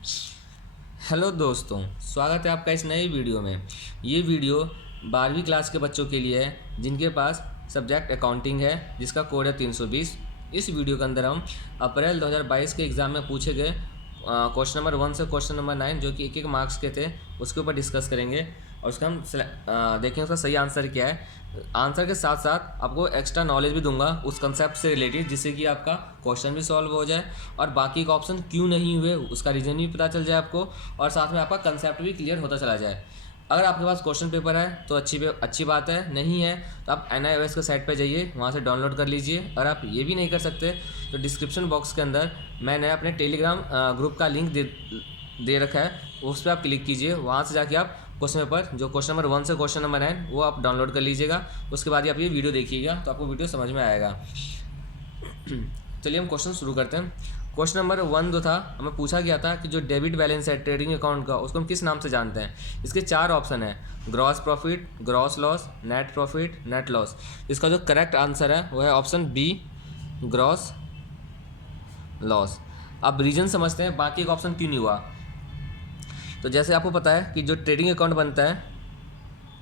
Hello दोस्तों, स्वागत है आपका इस नए वीडियो में। ये वीडियो 12वीं क्लास के बच्चों के लिए है जिनके पास सब्जेक्ट अकाउंटिंग है, जिसका कोड है 320। इस वीडियो के अंदर हम अप्रैल 2022 के एग्ज़ाम में पूछे गए क्वेश्चन नंबर 1 से क्वेश्चन नंबर 9 जो कि एक मार्क्स के थे, उसके ऊपर डिस्कस करेंगे और उसका हम देखेंगे उसका सही आंसर क्या है। आंसर के साथ साथ आपको एक्स्ट्रा नॉलेज भी दूंगा उस कंसेप्ट से रिलेटेड, जिससे कि आपका क्वेश्चन भी सॉल्व हो जाए और बाकी का ऑप्शन क्यों नहीं हुए उसका रीज़न भी पता चल जाए आपको, और साथ में आपका कंसेप्ट भी क्लियर होता चला जाए। अगर आपके पास क्वेश्चन पेपर है तो अच्छी बात है, नहीं है तो आप NIOS के साइट पर जाइए, वहाँ से डाउनलोड कर लीजिए। अगर आप ये भी नहीं कर सकते तो डिस्क्रिप्शन बॉक्स के अंदर मैंने अपने टेलीग्राम ग्रुप का लिंक दे रखा है, उस पर आप क्लिक कीजिए। वहाँ से जाके आप क्वेश्चन पेपर जो क्वेश्चन नंबर 1 से क्वेश्चन नंबर 9 वो आप डाउनलोड कर लीजिएगा। उसके बाद ही आप ये वीडियो देखिएगा तो आपको वीडियो समझ में आएगा। चलिए हम क्वेश्चन शुरू करते हैं। क्वेश्चन नंबर 1 जो था, हमें पूछा गया था कि जो डेबिट बैलेंस है ट्रेडिंग अकाउंट का, उसको हम किस नाम से जानते हैं। इसके 4 ऑप्शन है: gross profit, gross loss, net profit, net loss. इसका जो करेक्ट आंसर है वो है ऑप्शन बी, ग्रॉस लॉस। अब रीजन समझते हैं बाकी का ऑप्शन क्यों नहीं हुआ। तो जैसे आपको पता है कि जो ट्रेडिंग अकाउंट बनता है,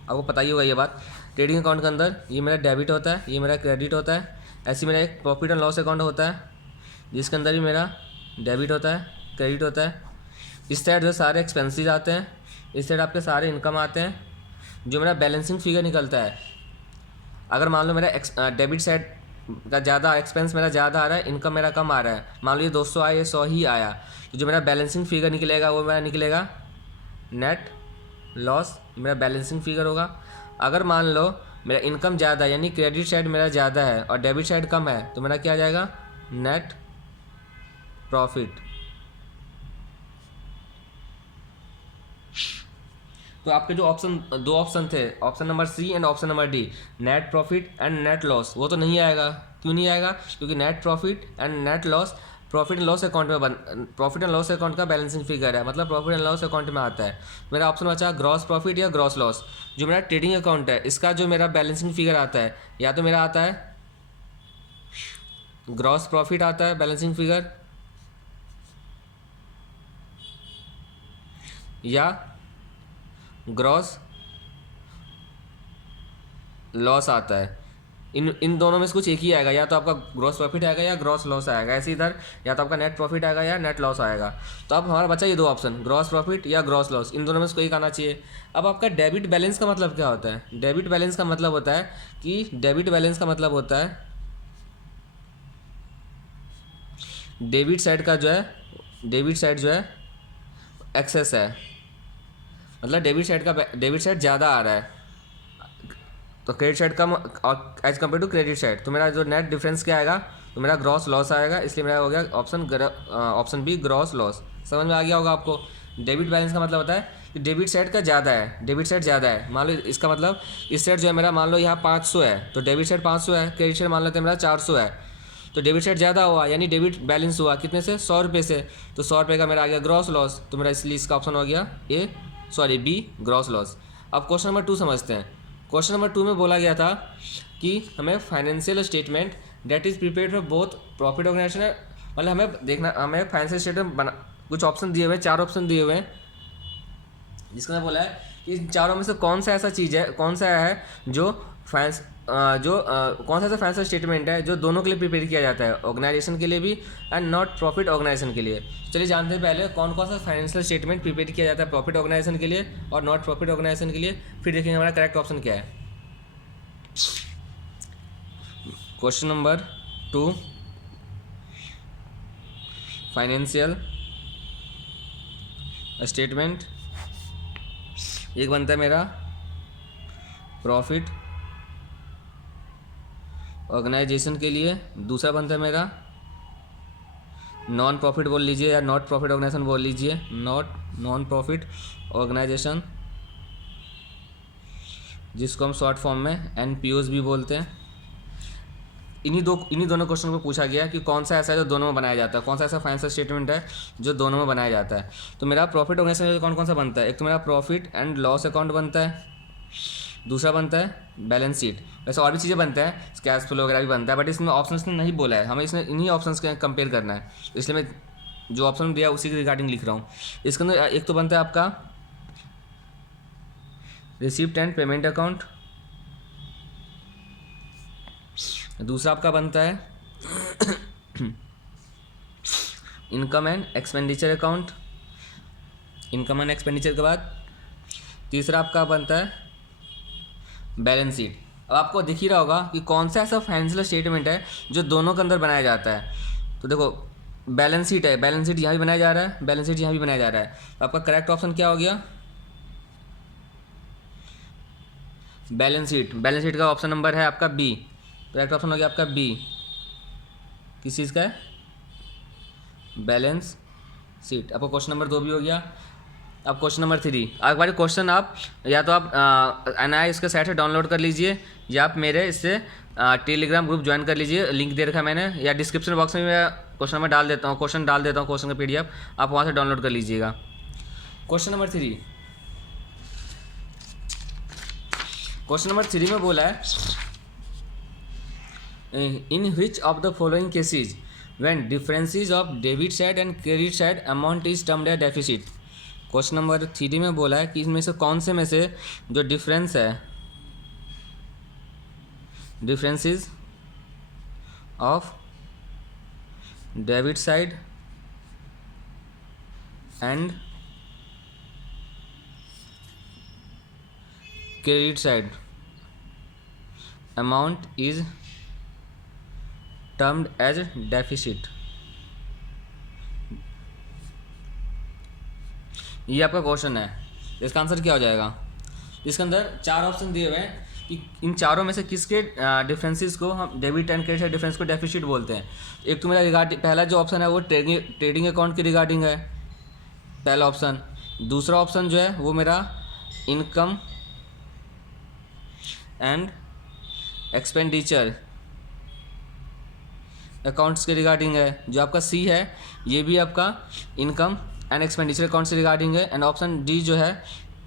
आपको पता ही होगा ये बात, ट्रेडिंग अकाउंट के अंदर ये मेरा डेबिट होता है, ये मेरा क्रेडिट होता है। ऐसे मेरा एक प्रॉफिट एंड लॉस अकाउंट होता है जिसके अंदर भी मेरा डेबिट होता है, क्रेडिट होता है। इस साइड जो सारे एक्सपेंसेस आते हैं, इस साइड आपके सारे इनकम आते हैं। जो मेरा बैलेंसिंग फिगर निकलता है, अगर मान लो मेरा डेबिट साइड का ज़्यादा एक्सपेंस मेरा ज़्यादा आ रहा है, इनकम मेरा कम आ रहा है, मान लो ये 200 आया, ये 100 ही आया, तो जो मेरा बैलेंसिंग फिगर निकलेगा वो मेरा निकलेगा नेट लॉस, मेरा बैलेंसिंग फिगर होगा। अगर मान लो मेरा इनकम ज़्यादा है यानी क्रेडिट साइड मेरा ज़्यादा है और डेबिट साइड कम है, तो मेरा क्या आ जाएगा, नेट प्रॉफिट। तो आपके जो दो ऑप्शन थे, option number C and option number D, net profit and net loss, वो तो नहीं आएगा। क्यों नहीं आएगा? क्योंकि net profit and net loss profit and loss account में प्रॉफिट एंड लॉस अकाउंट का बैलेंसिंग फिगर है, मतलब प्रॉफिट एंड लॉस अकाउंट में आता है। मेरा ऑप्शन बचा ग्रॉस प्रॉफिट या ग्रॉस लॉस। जो मेरा ट्रेडिंग अकाउंट है, इसका जो मेरा बैलेंसिंग फिगर आता है, या तो मेरा आता है ग्रॉस प्रॉफिट आता है बैलेंसिंग फिगर, या ग्रॉस लॉस आता है। इन दोनों में से कुछ एक ही आएगा, या तो आपका ग्रॉस प्रॉफिट आएगा या ग्रॉस लॉस आएगा। ऐसे इधर या तो आपका नेट प्रॉफिट आएगा या नेट लॉस आएगा। तो अब हमारा बचा ये दो ऑप्शन, ग्रॉस प्रॉफिट या ग्रॉस लॉस, इन दोनों में से कोई एक आना चाहिए। अब आपका डेबिट बैलेंस का मतलब क्या होता है? डेबिट बैलेंस का मतलब होता है कि डेबिट बैलेंस का मतलब होता है डेबिट साइड का जो है, डेबिट साइड जो है एक्सेस है, मतलब डेबिट साइड ज़्यादा आ रहा है तो क्रेडिट साइड कम as compare to credit side, तो मेरा जो नेट डिफरेंस क्या आएगा, तो मेरा ग्रॉस लॉस आएगा। इसलिए मेरा हो गया ऑप्शन बी, ग्रॉस लॉस। समझ में आ गया होगा आपको। डेबिट बैलेंस का मतलब होता है कि डेबिट साइड का ज़्यादा है, डेबिट साइड ज़्यादा है। मान लो इसका मतलब इस साइड जो है मेरा, मान लो यहाँ 500 है तो डेबिट साइड 500 है, क्रेडिट साइड मान लेते हैं मेरा 400 है, तो डेबिट साइड ज़्यादा हुआ यानी डेबिट बैलेंस हुआ कितने से, 100 रुपये से, तो 100 रुपये का मेरा आ गया ग्रॉस लॉस। तो मेरा इसलिए इसका ऑप्शन हो गया बी, ग्रॉस लॉस। अब क्वेश्चन नंबर 2 समझते हैं। क्वेश्चन नंबर 2 में बोला गया था कि हमें financial statement that is prepared for both profit organisation है, मतलब हमें फाइनेंशियल स्टेटमेंट बना, कुछ ऑप्शन दिए हुए हैं, 4 ऑप्शन दिए हुए हैं, जिसका मैं बोला है कि इन चारों में से कौन सा ऐसा चीज़ है, कौन सा है जो फाइनेंस कौन सा ऐसा फाइनेंशियल स्टेटमेंट है जो दोनों के लिए प्रिपेयर किया जाता है, ऑर्गेनाइजेशन के लिए भी एंड नॉट प्रॉफिट ऑर्गेनाइजेशन के लिए। चलिए जानते हैं पहले कौन कौन सा फाइनेंशियल स्टेटमेंट प्रिपेयर किया जाता है प्रॉफिट ऑर्गेनाइजेशन के लिए और नॉट प्रॉफिट ऑर्गेनाइजेशन के लिए, फिर देखेंगे हमारा करेक्ट ऑप्शन क्या है। क्वेश्चन नंबर 2, फाइनेंशियल स्टेटमेंट, एक बनता है मेरा प्रॉफिट ऑर्गेनाइजेशन के लिए, दूसरा बनता है मेरा नॉन प्रॉफिट बोल लीजिए या नॉट प्रॉफिट ऑर्गेनाइजेशन बोल लीजिए, नॉन प्रॉफिट ऑर्गेनाइजेशन, जिसको हम शॉर्ट फॉर्म में NPOs भी बोलते हैं। इन्हीं दोनों क्वेश्चन को पूछा गया कि कौन सा ऐसा है जो दोनों में बनाया जाता है, कौन सा ऐसा फाइनेंशियल स्टेटमेंट है जो दोनों में बनाया जाता है। तो मेरा प्रॉफिट ऑर्गेनाइजेशन कौन कौन सा बनता है, एक तो मेरा प्रॉफिट एंड लॉस अकाउंट बनता है, दूसरा बनता है बैलेंस शीट। वैसे और भी चीज़ें बनता है, कैश फ्लो वगैरह भी बनता है, बट इसमें ऑप्शंस ने नहीं बोला है, हमें इसमें इन्हीं ऑप्शंस के कंपेयर करना है, इसलिए मैं जो ऑप्शन दिया उसी के रिगार्डिंग लिख रहा हूँ। इसके अंदर एक तो बनता है आपका रिसिप्ट एंड पेमेंट अकाउंट, दूसरा आपका बनता है income and expenditure account, income and expenditure के बाद तीसरा आपका बनता है बैलेंस शीट। अब आपको दिख ही रहा होगा कि कौन सा ऐसा फाइनेंशियल स्टेटमेंट है जो दोनों के अंदर बनाया जाता है। तो देखो बैलेंस शीट है, बैलेंस शीट यहाँ भी बनाया जा रहा है, बैलेंस शीट यहाँ भी बनाया जा रहा है। तो आपका करेक्ट ऑप्शन क्या हो गया? Balance sheet. बैलेंस शीट का ऑप्शन नंबर है आपका बी। करेक्ट ऑप्शन हो गया आपका बी। किस चीज़ का है? Balance sheet. आपको क्वेश्चन नंबर 2 भी हो गया। अब क्वेश्चन नंबर 3, एक बार क्वेश्चन आप या तो आप NI इसके साइट से डाउनलोड कर लीजिए या आप मेरे इससे टेलीग्राम ग्रुप ज्वाइन कर लीजिए, लिंक दे रखा है मैंने, या डिस्क्रिप्शन बॉक्स में मैं क्वेश्चन नंबर डाल देता हूँ, क्वेश्चन डाल देता हूँ, क्वेश्चन का PDF आप वहाँ से डाउनलोड कर लीजिएगा। क्वेश्चन नंबर 3, क्वेश्चन नंबर 3 में बोला है in which of the following cases when differences of debit side and credit side amount is termed as deficit. Question number 3 में बोला है कि इसमें से कौन से में से जो डिफरेंस है, differences of debit side and credit side amount is termed as deficit. ये आपका क्वेश्चन है। इसका आंसर क्या हो जाएगा? इसके अंदर 4 ऑप्शन दिए हुए हैं कि इन चारों में से किसके डिफरेंसेस को हम डेबिट एंड क्रेडिट डिफरेंस को डेफिसिट बोलते हैं। एक तो मेरा रिगार्डिंग पहला जो ऑप्शन है वो ट्रेडिंग अकाउंट के रिगार्डिंग है, पहला ऑप्शन। दूसरा ऑप्शन जो है वो मेरा इनकम एंड एक्सपेंडिचर अकाउंट्स के रिगार्डिंग है। जो आपका सी है ये भी आपका इनकम एंड एक्सपेंडिचर अकाउंट से रिगार्डिंग है। एंड ऑप्शन डी जो है,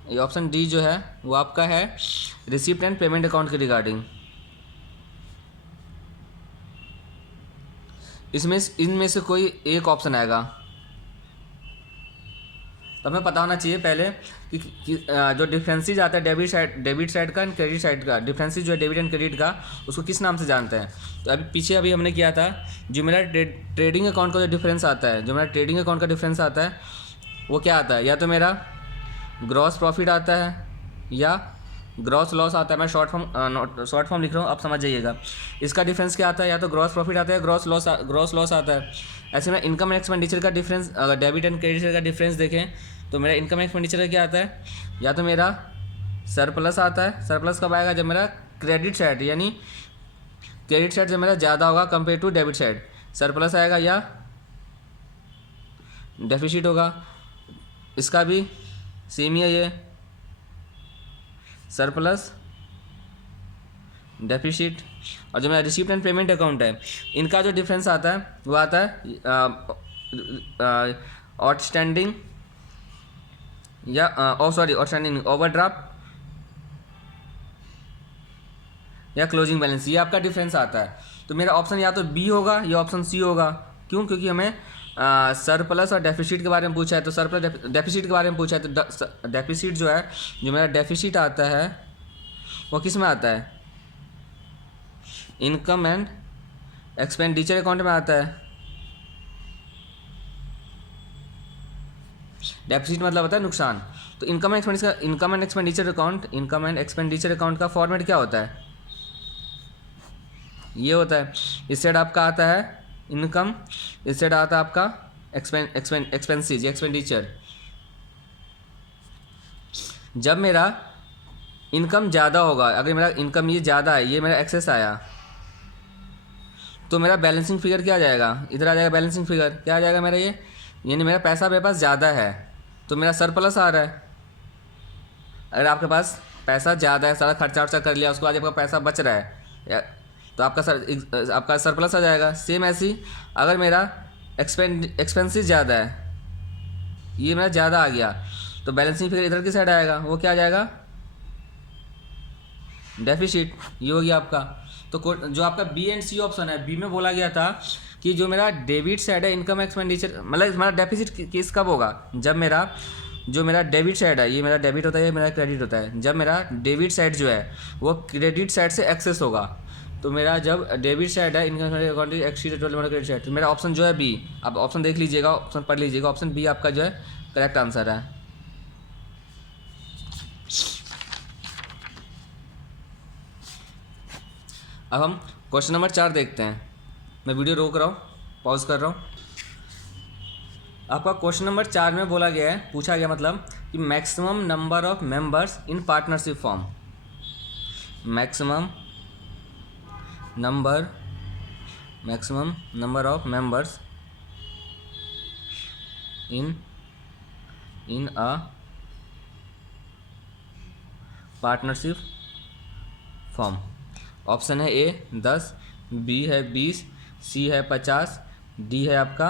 ये ऑप्शन डी जो है वो आपका है रिसिप्ट एंड पेमेंट अकाउंट के रिगार्डिंग। इसमें इनमें से कोई एक ऑप्शन आएगा। तो हमें पता होना चाहिए पहले कि जो डिफरेंसेस आता है डेबिट साइड का एंड क्रेडिट साइड का, डिफरेंसेस जो है डेबिट एंड क्रेडिट का, उसको किस नाम से जानते हैं। तो अभी हमने किया था, जो मेरा ट्रेडिंग अकाउंट का जो डिफरेंस आता है, जो मेरा ट्रेडिंग अकाउंट का डिफरेंस आता है वो क्या आता है? या तो मेरा ग्रॉस प्रॉफिट आता है या ग्रॉस लॉस आता है। मैं शॉर्ट फॉर्म लिख रहा हूँ, आप समझ जाइएगा। इसका डिफरेंस क्या आता है? या तो ग्रॉस प्रॉफिट आता है, ग्रॉस लॉस आता है। ऐसे में इनकम एंड एक्सपेंडिचर का डिफरेंस, अगर डेबिट एंड क्रेडिट का डिफरेंस देखें तो मेरा इनकम एंड एक्सपेंडिचर का क्या आता है? या तो मेरा सरप्लस आता है। सरप्लस कब आएगा? जब मेरा क्रेडिट साइड, यानी क्रेडिट साइड जब मेरा ज़्यादा होगा compare to debit side, surplus आएगा या डेफिसिट होगा। इसका भी सेम ही है, ये सरप्लस डेफिसिट। और जो मेरा रिसिप्ट एंड पेमेंट अकाउंट है, इनका जो डिफरेंस आता है वो आता है आउटस्टैंडिंग या आउटस्टैंडिंग ओवरड्राफ्ट या क्लोजिंग बैलेंस, ये आपका डिफरेंस आता है। तो मेरा ऑप्शन या तो बी होगा या ऑप्शन सी होगा। क्यों? क्योंकि हमें सरप्लस और डेफिसिट के बारे में पूछा है। तो सरप्लस डेफिसिट के बारे में पूछा है, तो डेफिसिट जो है, जो मेरा डेफिसिट आता है वो किस में आता है? इनकम एंड एक्सपेंडिचर अकाउंट में आता है। डेफिसिट मतलब होता है नुकसान। तो इनकम एंड एक्सपेंडिचर अकाउंट का फॉर्मेट क्या होता है? ये होता है, इस साइड आपका आता है इनकम, इस साइड आता है आपका एक्सपेंसेस या एक्सपेंडिचर। जब मेरा इनकम ज़्यादा होगा, अगर मेरा इनकम ये ज़्यादा है, ये मेरा एक्सेस आया, तो मेरा बैलेंसिंग फिगर क्या आ जाएगा? इधर आ जाएगा बैलेंसिंग फिगर। क्या आ जाएगा मेरा ये? यानी मेरा पैसा मेरे पास ज़्यादा है तो मेरा सरप्लस आ रहा है। अगर आपके पास पैसा ज़्यादा है, सारा खर्चा वर्चा कर लिया, उसके बाद आपका पैसा बच रहा है, तो आपका सरप्लस आ जाएगा। सेम ऐसी अगर मेरा एक्सपेंसिस ज़्यादा है, ये मेरा ज़्यादा आ गया, तो बैलेंसिंग फिगर इधर की साइड आएगा, वो क्या आ जाएगा? डेफिसिट। ये हो गया आपका। तो जो आपका बी एंड सी ऑप्शन है, बी में बोला गया था कि जो मेरा डेबिट साइड है इनकम एक्सपेंडिचर, मतलब हमारा डेफिसिट केस कब होगा, जब मेरा जो मेरा डेबिट साइड है, ये मेरा डेबिट होता है, ये मेरा क्रेडिट होता है, जब मेरा डेबिट साइड जो है वो क्रेडिट साइड से एक्सेस होगा। तो मेरा जब डेबिट साइड है income accounting exceed total credit side, तो मेरा ऑप्शन जो है बी, आप ऑप्शन देख लीजिएगा, ऑप्शन पढ़ लीजिएगा, ऑप्शन बी आपका जो है करेक्ट आंसर है। अब हम क्वेश्चन नंबर 4 देखते हैं। मैं वीडियो रोक रहा हूँ, पॉज कर रहा हूँ। आपका क्वेश्चन नंबर 4 में बोला गया है, पूछा गया मतलब कि maximum number of members in partnership form, maximum number of members in a partnership form. Option है ए 10, बी है 20, सी है 50, डी है आपका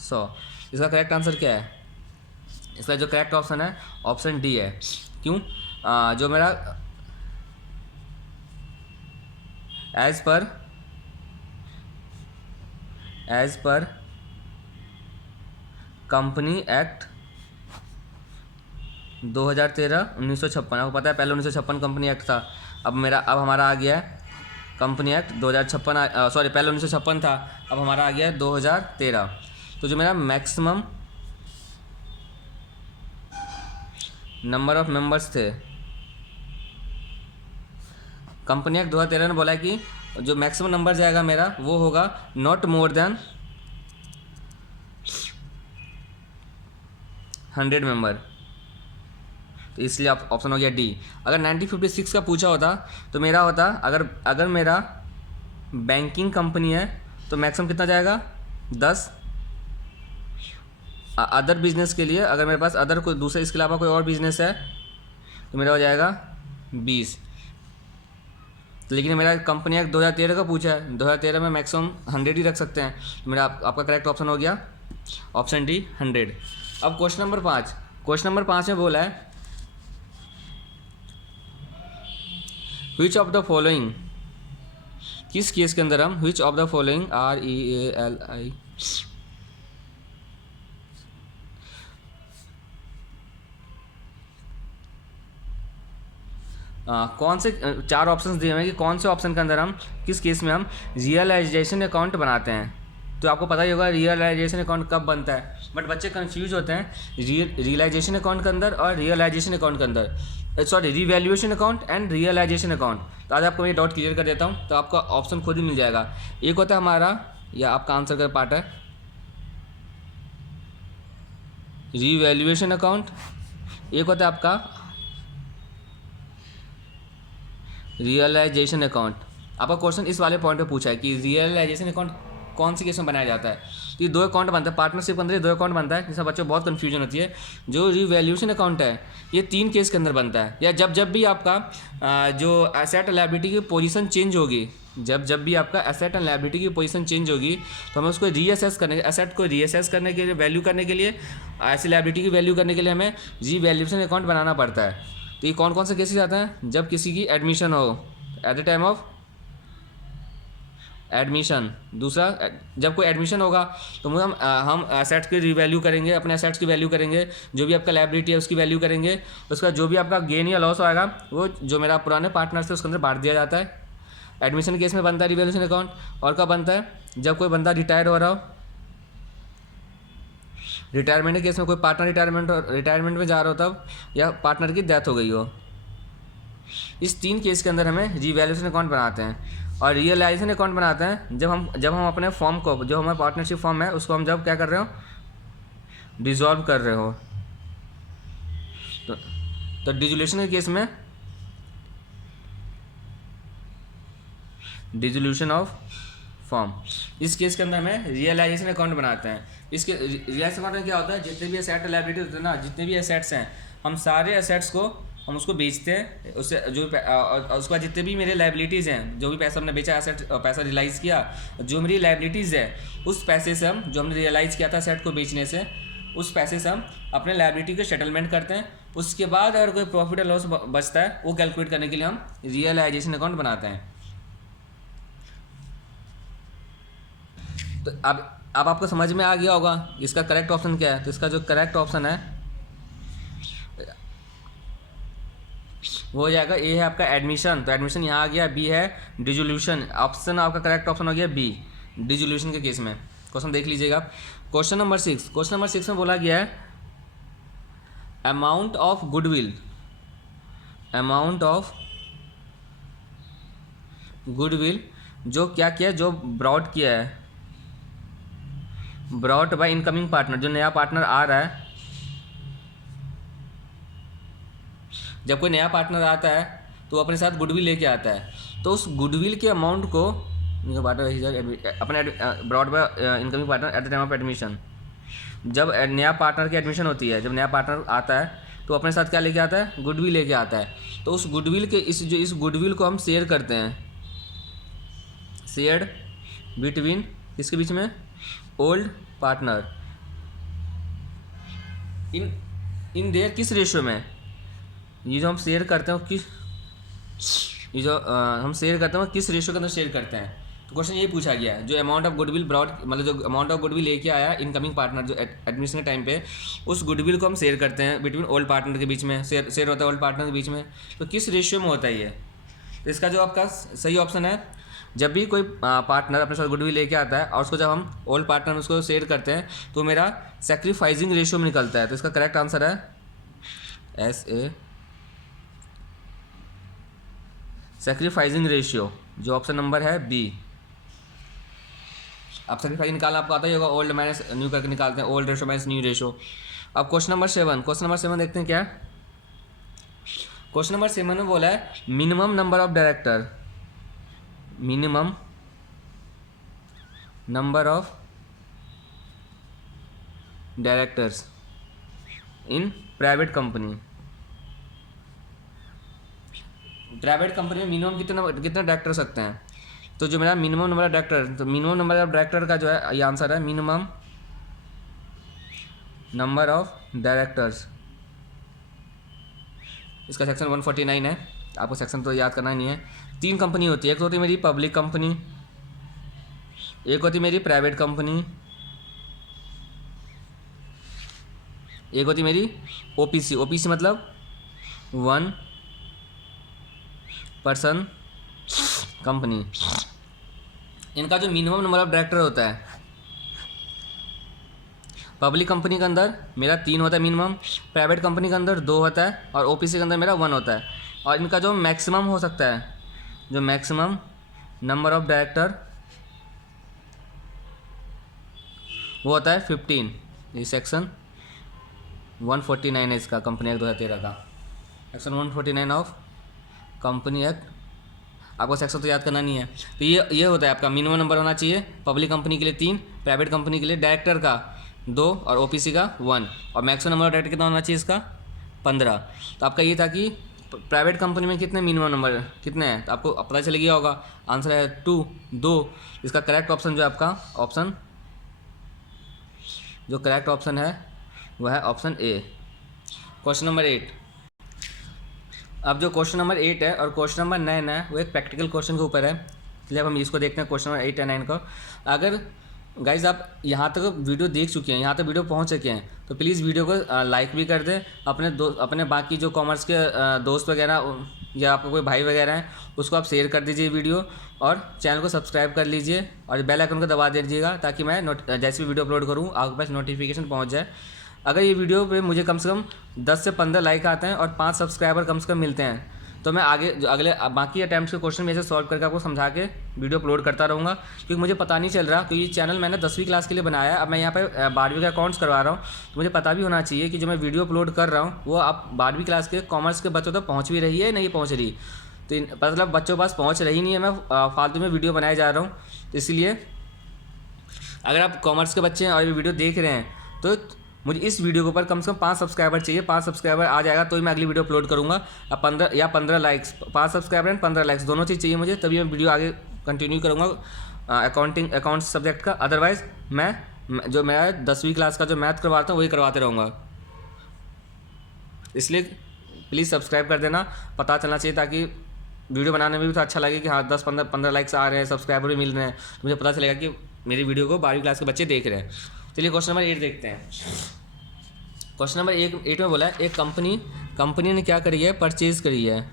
100। इसका करेक्ट आंसर क्या है? इसका जो करेक्ट ऑप्शन है ऑप्शन डी है। क्यों? जो मेरा एज पर कंपनी एक्ट 2013-1956, आपको पता है पहले 1956 कंपनी एक्ट था, अब हमारा आ गया है कंपनी एक्ट 2056, सॉरी पहले 1956 था, अब हमारा आ गया है 2013। तो जो मेरा मैक्सिमम नंबर ऑफ मेंबर्स थे, कंपनी एक्ट 2013 ने बोला है कि जो मैक्सिमम नंबर जाएगा मेरा वो होगा नॉट मोर देन 100 मेंबर, तो इसलिए ऑप्शन हो गया डी। अगर 1956 का पूछा होता तो मेरा होता, अगर मेरा बैंकिंग कंपनी है तो मैक्सिमम कितना जाएगा 10। अदर बिजनेस के लिए अगर मेरे पास अदर कोई दूसरे इसके अलावा कोई और बिजनेस है तो मेरा हो जाएगा 20। लेकिन मेरा कंपनी एक्ट 2013 का पूछा है, 2013 में मैक्सिमम 100 ही रख सकते हैं, तो मेरा आपका करेक्ट ऑप्शन हो गया ऑप्शन डी 100। अब क्वेश्चन नंबर 5 में बोला है विच ऑफ द फॉलोइंग, किस केस के अंदर हम विच ऑफ द फॉलोइंग REALI कौन से 4 ऑप्शंस दिए हुए हैं कि कौन से ऑप्शन के अंदर हम किस केस में हम रियलाइजेशन अकाउंट बनाते हैं। तो आपको पता ही होगा रियलाइजेशन अकाउंट कब बनता है, बट बच्चे कंफ्यूज होते हैं रियलाइजेशन अकाउंट के अंदर और रियलाइजेशन अकाउंट के अंदर, sorry revaluation account and realisation account. तो आज आपको ये डाउट क्लियर कर देता हूँ, तो आपका ऑप्शन खुद ही मिल जाएगा। एक होता है हमारा, या आपका आंसर का पार्ट है रिवैल्यूएशन अकाउंट, एक होता है आपका रियलाइजेशन अकाउंट। आपका क्वेश्चन इस वाले पॉइंट पे पूछा है कि रियलाइजेशन अकाउंट कौन से केस में बनाया जाता है। तो ये 2 अकाउंट बनता है, पार्टनरशिप के अंदर 2 अकाउंट बनता है, जिसमें बच्चों बहुत कन्फ्यूजन होती है। जो रिवैल्यूएशन अकाउंट है ये 3 केस के अंदर बनता है, या जब भी आपका जो एसेट लायबिलिटी की पोजीशन चेंज होगी, जब भी आपका एसेट एंड लायबिलिटी की पोजीशन चेंज होगी तो हमें उसको रीअसेस करने, एसेट को रीअसेस करने के लिए, वैल्यू करने के लिए, ऐसी लायबिलिटी की वैल्यू करने के लिए हमें रिवैल्यूएशन अकाउंट बनाना पड़ता है। तो ये कौन कौन से केसेस आते हैं? जब किसी की एडमिशन हो, at the time of admission. दूसरा, जब कोई एडमिशन होगा तो हम एसेट्स की रिवैल्यू करेंगे, अपने एसेट्स की वैल्यू करेंगे, जो भी आपका लायबिलिटी है उसकी वैल्यू करेंगे, उसका जो भी आपका गेन या लॉस आएगा वो जो मेरा पुराने पार्टनर से उसके अंदर बांट दिया जाता है। एडमिशन केस में बनता है रिवैल्यूएशन अकाउंट। और कब बनता है? जब कोई बंदा रिटायर हो रहा हो, रिटायरमेंट के केस में कोई पार्टनर रिटायरमेंट में जा रहा हो तब, या पार्टनर की डेथ हो गई हो। इस 3 केस के अंदर हमें रिवैल्यूएशन अकाउंट बनाते हैं। और रियलाइजेशन अकाउंट बनाते हैं जब हम अपने फॉर्म को, जो हमारा पार्टनरशिप फॉर्म है उसको हम जब क्या कर रहे हो, डिसॉल्व कर रहे हो। तो डिसोल्यूशन के केस में, डिसोल्यूशन ऑफ फॉर्म, इस केस के अंदर हमें रियलाइजेशन अकाउंट बनाते हैं। इसके रियलाइजेशन अकाउंट में क्या होता है, जितने भी एसेट लायबिलिटी होते हैं ना, जितने भी एसेट्स हैं, हम सारे एसेट्स को हम उसको बेचते हैं, उससे जो उसके बाद जितने भी मेरे लायबिलिटीज़ हैं, जो भी पैसा हमने बेचा, एसेट पैसा रियलाइज़ किया, जो मेरी लायबिलिटीज़ है उस पैसे से हम, जो हमने रियलाइज़ किया था एसेट को बेचने से, उस पैसे से हम अपने लायबिलिटी को सेटलमेंट करते हैं। उसके बाद अगर कोई प्रॉफिट और लॉस बचता है वो कैलकुलेट करने के लिए हम रियलाइजेशन अकाउंट बनाते हैं। तो अब आपको समझ में आ गया होगा इसका करेक्ट ऑप्शन क्या है। तो इसका जो करेक्ट ऑप्शन है वो हो जाएगा, ए है आपका एडमिशन, तो एडमिशन यहाँ आ गया। बी है डिजोल्यूशन, ऑप्शन आपका करेक्ट ऑप्शन हो गया बी, डिजोल्यूशन के केस में। क्वेश्चन देख लीजिएगा, क्वेश्चन नंबर 6। क्वेश्चन नंबर 6 में बोला गया है amount of goodwill, amount of goodwill जो क्या किया है, जो ब्रॉड किया है, ब्रॉड बाय इनकमिंग पार्टनर, जो नया पार्टनर आ रहा है। जब कोई नया पार्टनर आता है तो अपने साथ गुडविल लेके आता है, तो उस गुडविल के अमाउंट को अपने brought by incoming partner at the time of admission, जब नया पार्टनर की एडमिशन होती है, जब नया पार्टनर आता है तो अपने साथ क्या लेके आता है, गुडविल लेके आता है। तो उस गुडविल के इस गुडविल को हम शेयर करते हैं, शेयर्ड बिटवीन किसके बीच में, ओल्ड पार्टनर, इन देयर किस रेशियो में, ये जो हम शेयर करते हैं किस, ये जो हम शेयर करते हैं वो किस रेशियो के अंदर शेयर करते हैं। तो क्वेश्चन ये पूछा गया है, जो अमाउंट ऑफ गुडविल ब्रॉड, मतलब जो अमाउंट ऑफ गुडविल लेके आया इनकमिंग पार्टनर जो एडमिशन के टाइम पे, उस गुडविल को हम शेयर करते हैं बिटवीन ओल्ड पार्टनर के बीच में, शेयर होता है ओल्ड पार्टनर के बीच में, तो किस रेशियो में होता है ये। तो इसका जो आपका सही ऑप्शन है, जब भी कोई पार्टनर अपने साथ गुडविल लेके आता है और उसको जब हम ओल्ड पार्टनर उसको शेयर करते हैं तो मेरा सेक्रीफाइजिंग रेशियो में निकलता है। तो इसका करेक्ट आंसर है SA सेक्रीफाइजिंग रेशियो, जो ऑप्शन नंबर है बी। अब सेक्रीफाइजिंग निकालना आपको आता ही होगा, ओल्ड माइनस न्यू करके निकालते हैं, old ratio minus new ratio. अब क्वेश्चन नंबर 7, क्वेश्चन नंबर 7 देखते हैं क्या। क्वेश्चन नंबर 7 में बोला है minimum number of director, minimum number of directors in private company, private company में मिनिमम कितने डायरेक्टर हो सकते हैं। तो जो मेरा मिनिमम नंबर ऑफ डायरेक्टर, तो मिनिमम नंबर ऑफ डायरेक्टर का जो है ये आंसर है मिनिमम नंबर ऑफ डायरेक्टर्स। इसका सेक्शन 149 है, आपको सेक्शन तो याद करना ही नहीं है। 3 कंपनी होती है, एक तो होती है मेरी पब्लिक कंपनी, एक होती है मेरी प्राइवेट कंपनी, एक होती है मेरी OPC। OPC मतलब 1 पर्सन कंपनी। इनका जो मिनिमम नंबर ऑफ डायरेक्टर होता है, पब्लिक कंपनी के अंदर मेरा 3 होता है मिनिमम, प्राइवेट कंपनी के अंदर 2 होता है और OPC के अंदर मेरा 1 होता है। और इनका जो मैक्सिमम हो सकता है, जो मैक्सिमम नंबर ऑफ डायरेक्टर वो होता है 15। ये सेक्शन 149 है इसका, कंपनी एक्ट 2013 का, सेक्शन 149 ऑफ कंपनी एक्ट। आपको सेक्शन तो याद करना नहीं है। तो ये होता है आपका मिनिमम नंबर होना चाहिए, पब्लिक कंपनी के लिए 3, प्राइवेट कंपनी के लिए डायरेक्टर का 2 और OPC का 1, और मैक्सिमम नंबर ऑफ डायरेक्टर कितना होना चाहिए इसका 15। तो आपका ये था कि प्राइवेट कंपनी में कितने मिनिमम नंबर कितने हैं, तो आपको पता चल गया होगा। आंसर है 2। इसका करेक्ट ऑप्शन जो है आपका ऑप्शन, जो करेक्ट ऑप्शन है वह है ऑप्शन A। Question number 8। अब जो क्वेश्चन नंबर 8 है और क्वेश्चन नंबर 9 है वो एक प्रैक्टिकल क्वेश्चन के ऊपर है, इसलिए अब हम इसको देखते हैं क्वेश्चन नंबर 8 या 9 का। अगर गाइज आप यहाँ तक वीडियो देख चुके हैं, यहाँ तक वीडियो पहुँच चुके हैं, तो प्लीज़ वीडियो को लाइक भी कर दें। अपने बाकी जो कॉमर्स के दोस्त वगैरह या आपको कोई भाई वगैरह हैं उसको आप शेयर कर दीजिए वीडियो, और चैनल को सब्सक्राइब कर लीजिए और बेल आइकन को दबा दीजिएगा, ताकि मैं जैसे भी वीडियो अपलोड करूँ आपके पास नोटिफिकेशन पहुँच जाए। अगर ये वीडियो पे मुझे कम से कम 10 से 15 लाइक आते हैं और 5 सब्सक्राइबर कम से कम मिलते हैं, तो मैं आगे जो अगले बाकी अटैम्प्ट्स के क्वेश्चन में से सॉल्व करके आपको समझा के वीडियो अपलोड करता रहूँगा। क्योंकि मुझे पता नहीं चल रहा, क्योंकि ये चैनल मैंने 10वीं क्लास के लिए बनाया है, अब मैं यहाँ पे 12वीं का अकाउंट्स करवा रहा हूँ, तो मुझे पता भी होना चाहिए कि जो मैं वीडियो अपलोड कर रहा हूँ वो आप 12वीं क्लास के कॉमर्स के बच्चों तक पहुँच भी रही है नहीं पहुँच रही। तो मतलब बच्चों के पास पहुँच रही नहीं है, मैं फालतू में वीडियो बनाए जा रहा हूँ। तो इसलिए अगर आप कॉमर्स के बच्चे हैं और ये वीडियो देख रहे हैं, तो मुझे इस वीडियो के ऊपर कम से कम 5 सब्सक्राइबर चाहिए। 5 सब्सक्राइबर आ जाएगा तो ही मैं अगली वीडियो अपलोड करूँगा। अब 15 लाइक्स, 5 सब्सक्राइबर एंड 15 लाइक्स दोनों चीज़ चाहिए मुझे, तभी मैं वीडियो आगे कंटिन्यू करूँगा अकाउंट्स सब्जेक्ट का। अदरवाइज़ मैं जो मेरा 10वीं क्लास का जो मैथ करवाता हूँ वही करवाते रहूँगा। इसलिए प्लीज़ सब्सक्राइब कर देना, पता चलना चाहिए, ताकि वीडियो बनाने में भी तो अच्छा लगे कि हाँ 10-15 लाइक्स आ रहे हैं, सब्सक्राइबर भी मिल रहे हैं, तो मुझे पता चलेगा कि मेरी वीडियो को 12वीं क्लास के बच्चे देख रहे हैं। चलिए क्वेश्चन नंबर 8 देखते हैं। क्वेश्चन नंबर 8 में बोला है एक कंपनी ने क्या करी है, परचेज करी है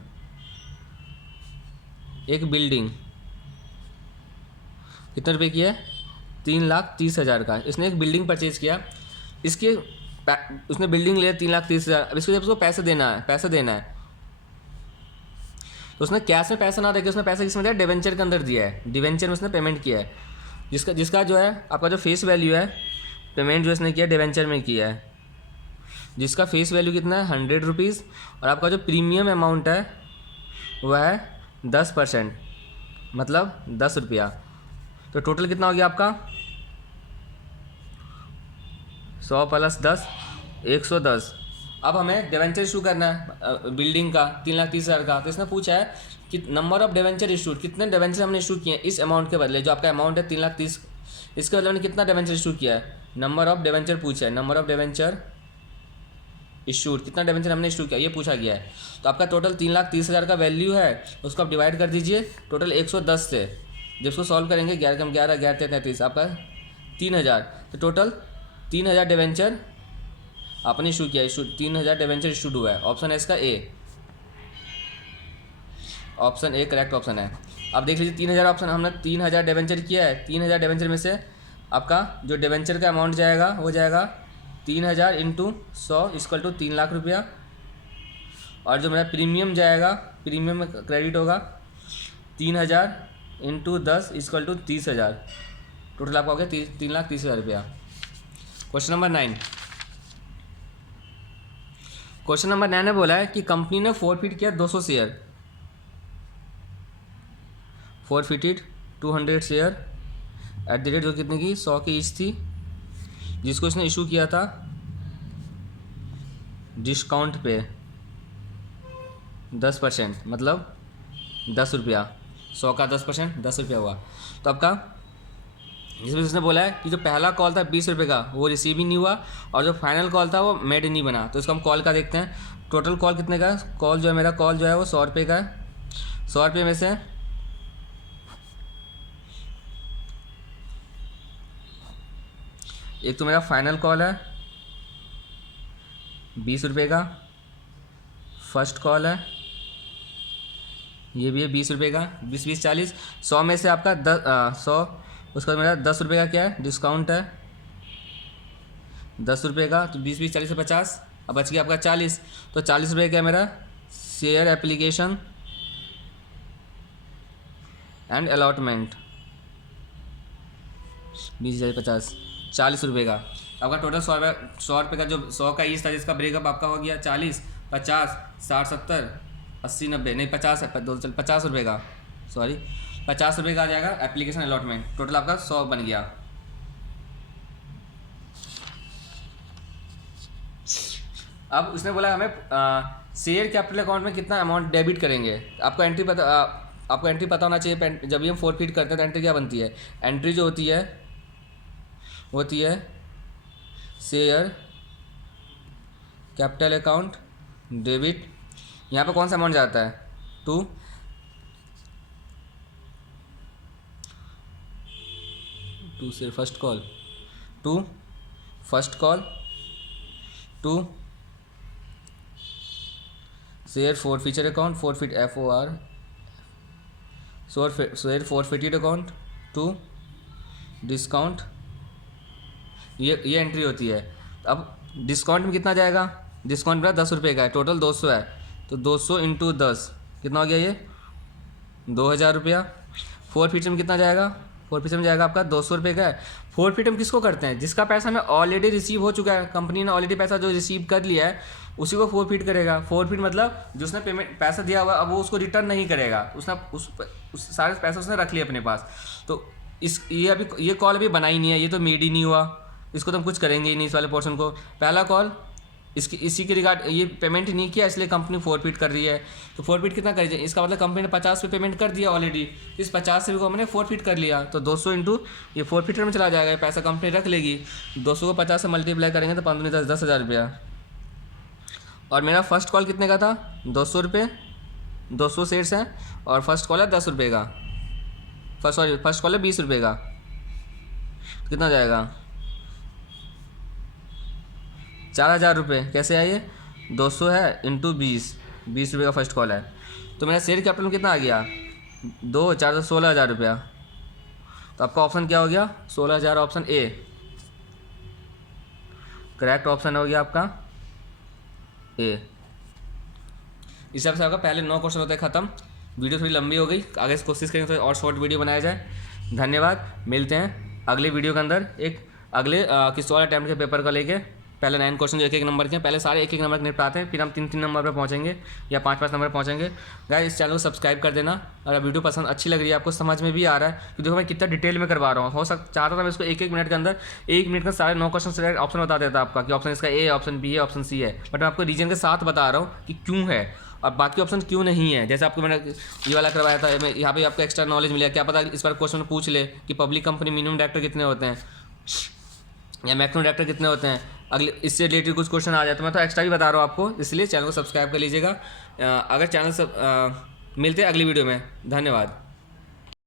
एक बिल्डिंग, कितने रुपए की है, 3,30,000 का। इसने एक बिल्डिंग परचेज किया, इसके उसने बिल्डिंग लिया 3,30,000। अब इसको जब उसको पैसा देना है तो उसने कैश में पैसा ना देके उसने पैसा किसमें दिया, डिवेंचर के अंदर दिया है। डिवेंचर में उसने पेमेंट किया है, जिसका जो है आपका जो फेस वैल्यू है, पेमेंट जो इसने किया डिवेंचर में किया है, जिसका फेस वैल्यू कितना है 100 रुपीज़, और आपका जो प्रीमियम अमाउंट है वह है 10%, मतलब 10 रुपया। तो टोटल कितना हो गया आपका 100 + 10 110। अब हमें डिवेंचर इशू करना है बिल्डिंग का 3,30,000 का। तो इसने पूछा है कि नंबर ऑफ डिवेंचर इशूड, कितने डिवेंचर हमने इशू किए हैं इस अमाउंट के बदले। जो आपका अमाउंट है 3,30,000, इसके बदले हमने कितना डिवेंचर इशू किया है, नंबर ऑफ डिवेंचर पूछा है, नंबर ऑफ डिवेंचर इशूड, कितना डिवेंचर हमने इशू किया ये पूछा गया है। तो आपका टोटल 3,30,000 का वैल्यू है, उसको आप डिवाइड कर दीजिए टोटल 110 से। जब उसको सॉल्व करेंगे 11 कम 11 11 33 आपका 3,000। तो टोटल 3,000 डिवेंचर आपने इशू किया, 3,000 डिवेंचर इशूड हुआ है। ऑप्शन है इसका ए, ऑप्शन ए करेक्ट ऑप्शन है। अब देख लीजिए 3,000 ऑप्शन, हमने 3,000 डिवेंचर किया है। 3,000 डिवेंचर में से आपका जो डिवेंचर का अमाउंट जाएगा वो जाएगा 3,000 × 100 = 3 लाख रुपया, और जो मेरा प्रीमियम जाएगा, प्रीमियम में क्रेडिट होगा 3,000 × 10 = 30,000। टोटल आपका हो गया 3,30,000 रुपया। क्वेश्चन नंबर 9, क्वेश्चन नंबर 9 ने बोला है कि कंपनी ने फॉरफिट किया 200 share, forfeited 200 share at the rate जो कितने की 100 की ईच थी, जिसको इसने इशू किया था डिस्काउंट पे 10%, मतलब 10 रुपया। 100 का 10% 10 रुपया हुआ। तो आपका जिसमें उसने बोला है कि जो पहला कॉल था 20 रुपये का वो रिसीव ही नहीं हुआ, और जो फाइनल कॉल था वो मेड नहीं बना। तो इसको हम कॉल का देखते हैं। टोटल कॉल कितने का है, कॉल जो है मेरा कॉल जो है वो 100 रुपये का है। 100 रुपये में से एक तो मेरा फाइनल कॉल है 20 रुपये का, फर्स्ट कॉल है ये भी है 20 रुपये का, 20 20 40, 100 में से आपका 100, उसका मेरा 10 रुपये का क्या है डिस्काउंट है 10 रुपये का। तो 20 20 40 से 50, अब बच गया आपका 40। तो 40 रुपये का मेरा शेयर एप्लीकेशन एंड अलॉटमेंट, 20 50 40 रुपये का। आपका टोटल 100 रुपये का जो 100 का ईच था, जिसका ब्रेकअप आपका हो गया 40 50 60 70 80 90, नहीं 50 है, 50 रुपये का, सॉरी 50 रुपये का आ जाएगा एप्लीकेशन अलॉटमेंट। टोटल आपका 100 बन गया। अब उसने बोला हमें शेयर कैपिटल अकाउंट में कितना अमाउंट डेबिट करेंगे। आपको एंट्री पता होना चाहिए। जब भी हम फॉरफिट करते हैं तो एंट्री क्या बनती है, एंट्री जो होती है शेयर कैपिटल अकाउंट डेबिट। यहाँ पे कौन सा अमाउंट जाता है to share first call to share forfeiture account, forfeit FOR, share forfeited account to discount, ये एंट्री होती है। अब डिस्काउंट में कितना जाएगा, डिस्काउंट मेरा 10 रुपये का है, टोटल 200 है, तो 200 × 10 कितना हो गया ये 2,000 रुपया। फॉरफिट में कितना जाएगा, फॉरफिट में जाएगा आपका 200 रुपये का है। फॉरफिट हम किसको करते हैं, जिसका पैसा हमें ऑलरेडी रिसीव हो चुका है, कंपनी ने ऑलरेडी पैसा जो रिसीव कर लिया है उसी को फॉरफिट करेगा। फॉरफिट मतलब जो उसने पेमेंट पैसा दिया हुआ अब वो उसको रिटर्न नहीं करेगा, उसने उस सारे पैसा उसने रख लिया अपने पास। तो ये कॉल अभी बना ही नहीं है, ये तो मेड ही नहीं हुआ, इसको तो हम कुछ करेंगे ही नहीं इस वाले पोर्शन को। पहला कॉल इसी के रिगार्ड ये पेमेंट नहीं किया, इसलिए कंपनी फॉरफिट कर रही है। तो फॉरफिट कितना कर दिया, इसका मतलब कंपनी ने 50 पे पेमेंट कर दिया ऑलरेडी, इस 50 से भी को हमने फॉरफिट कर लिया। तो 200 × ये फॉरफिटर में चला जाएगा, पैसा कंपनी रख लेगी। 200 को 50 से मल्टीप्लाई करेंगे तो 15 10 10,000 रुपया। और मेरा फर्स्ट कॉल कितने का था 200 रुपये, 200 शेयर्स हैं, और फर्स्ट कॉल है 10 रुपये का, फर्स्ट कॉल है 20 रुपये का। कितना जाएगा 4000 रुपये। कैसे है ये 200 है इंटू 20 रुपये का फर्स्ट कॉल है। तो मेरा शेयर कैपिटल में कितना आ गया 2 4 तो 16,000 रुपया। तो आपका ऑप्शन क्या हो गया 16,000 ऑप्शन ए करेक्ट ऑप्शन हो गया आपका ए। इस हिसाब से आपका पहले 9 क्वेश्चन होते हैं ख़त्म। वीडियो थोड़ी लंबी हो गई, आगे से कोशिश करेंगे तो और शॉर्ट वीडियो बनाया जाए। धन्यवाद, मिलते हैं अगले वीडियो के अंदर एक अगले किसी और अटैम्प्ट के पेपर को लेके। पहले 9 क्वेश्चन जो 1-1 नंबर के हैं, पहले सारे 1-1 नंबर के निपटाते हैं, फिर हम 3-3 नंबर पर पहुंचेंगे या 5-5 नंबर पर पहुंचेंगे। गाइस इस चैनल को सब्सक्राइब कर देना। अगर वीडियो पसंद अच्छी लग रही है, आपको समझ में भी आ रहा है कि देखो मैं कितना डिटेल में करवा रहा हूँ। चाहता था मैं इसको 1-1 मिनट के अंदर 1 मिनट का सारे 9 क्वेश्चन से ऑप्शन बता देता आपका कि ऑप्शन इसका ए, ऑप्शन बी है, ऑप्शन सी है। बट मैं आपको रीजन के साथ बता रहा हूँ कि क्यों है और बाकी ऑप्शन क्यों नहीं है। जैसे आपको मैंने ये वाला करवाया था, मैं यहाँ पे आपको एक्स्ट्रा नॉलेज मिला। क्या पता इस बार क्वेश्चन पूछ ले कि पब्लिक कंपनी मिनिमम डायरेक्टर कितने होते हैं या मैक्सिमम डायरेक्टर कितने होते हैं, अगले इससे रिलेटेड कुछ क्वेश्चन आ जाए तो मैं तो एक्स्ट्रा भी बता रहा हूँ आपको। इसलिए चैनल को सब्सक्राइब कर लीजिएगा। अगर चैनल मिलते हैं अगली वीडियो में। धन्यवाद।